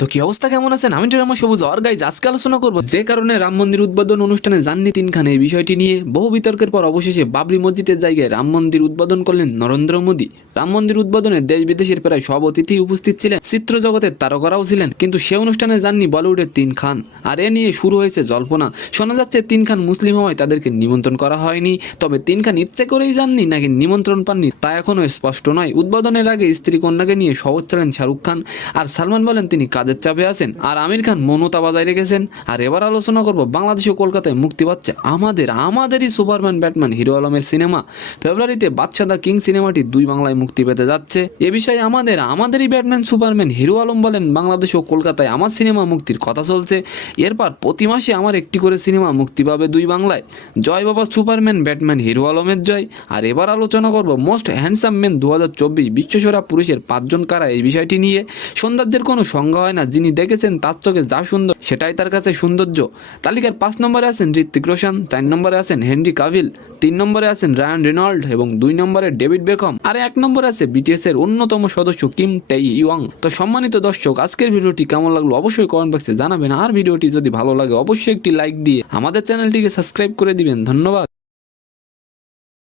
তো কি অবস্থা, কেমন আছেন? আমি ড্রামা সবুজ আর গাইজ আজকে আলোচনা করবো যে কারণে রাম মন্দির উদ্বোধন অনুষ্ঠানে যাননি তিন খান, এই বিষয়টি নিয়ে বহু বিতর্কের পর অবশেষে বাবরি মসজিদের জায়গায় রাম মন্দির উদ্বোধন করলেন নরেন্দ্র মোদী। রাম মন্দির উদ্বোধনে দেশ বিদেশের প্রায় সব অতিথি উপস্থিত ছিলেন, চিত্র জগতের তারকারাও ছিলেন, কিন্তু সে অনুষ্ঠানে যাননি বলিউডের তিন খান। আর এ নিয়ে শুরু হয়েছে জল্পনা। শোনা যাচ্ছে তিন খান মুসলিম হওয়ায় তাদেরকে নিমন্ত্রণ করা হয়নি, তবে তিন খান ইচ্ছে করেই যাননি নাকি নিমন্ত্রণ পাননি তা এখনো স্পষ্ট নয়। উদ্বোধনের আগে স্ত্রী কন্যাকে নিয়ে শহর ছিলেন শাহরুখ খান, আর সালমান বলেন তিনি কাজের চাপে আছেন, আর আমির খান মৌনতা বজায় রেখেছেন। আর এবার আলোচনা করব বাংলাদেশ ও কলকাতায় মুক্তি পাচ্ছে আমাদেরই সুপারম্যান ব্যাটম্যান হিরো আলমের সিনেমা। ফেব্রুয়ারিতে বাদশা দ্য কিং সিনেমাটি দুই বাংলায় মুক্তি পেতে যাচ্ছে। এ বিষয়ে আমাদেরই ব্যাটম্যান সুপারম্যান হিরো আলম বলেন, বাংলাদেশ ও কলকাতায় আমার সিনেমা মুক্তির কথা চলছে, এরপর প্রতি মাসে আমার একটি করে সিনেমা মুক্তি পাবে দুই বাংলায়। জয় বাবা সুপারম্যান ব্যাটম্যান হিরো আলমের জয়। আর এবার আলোচনা করব মোস্ট হ্যান্ডসাম মেন 2024 বিশ্বসেরা পুরুষের 5 জন কারা, এই বিষয়টি নিয়ে। সৌন্দর্যের কোনো সংজ্ঞা হয় না, যিনি দেখেছেন তার চোখে যা সুন্দর সেটাই তার কাছে সৌন্দর্য। তালিকার 5 নম্বরে আছেন ঋত্বিক রোশন, 4 নম্বরে আছেন হেনরি কাভিল, 3 নম্বরে আছেন রায়ান রেনল্ড এবং 2 নম্বরে ডেভিড বেকম, আর 1 নম্বরে আছে বিটিএস এর অন্যতম সদস্য কিম তেই ইয়ং। তো সম্মানিত দর্শক, আজকের ভিডিওটি কেমন লাগলো অবশ্যই কমেন্ট বক্সে জানাবেন, আর ভিডিওটি যদি ভালো লাগে অবশ্যই একটি লাইক দিয়ে আমাদের চ্যানেলটিকে সাবস্ক্রাইব করে দিবেন। ধন্যবাদ।